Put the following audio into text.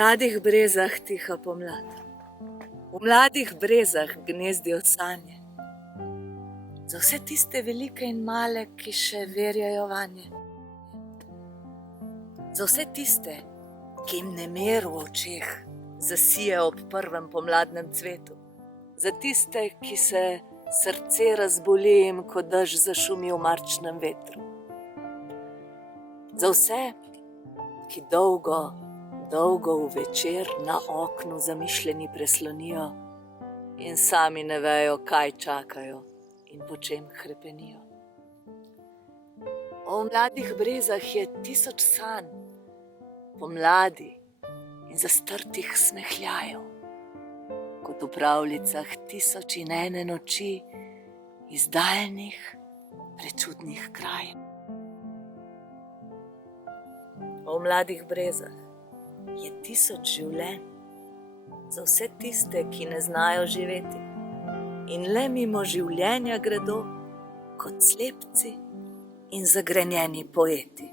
mladih brezah tiha pomlad, v mladih brezah gnezdijo sanje. Za vse tiste velike in male, ki še verjajo vanje. Za vse tiste, ki jim nemir v očeh zasije ob prvem pomladnem cvetu. Za tiste, ki se srce razboli jim, ko dež zašumi v marčnem vetru. Za vse, ki dolgo, dolgo v večer na oknu zamišljeni preslonijo in sami ne vejo, kaj čakajo in po čem hrepenijo. O mladih brezah je tisoč sanj, pomladi in zastrtih smehljajev, kot v pravljicah tisoč in ene noči iz daljnih, prečudnih krajev. O mladih brezah je tisoč življenj za vse tiste, ki ne znajo živeti in le mimo življenja gredo kot slepci in zagrenjeni poeti.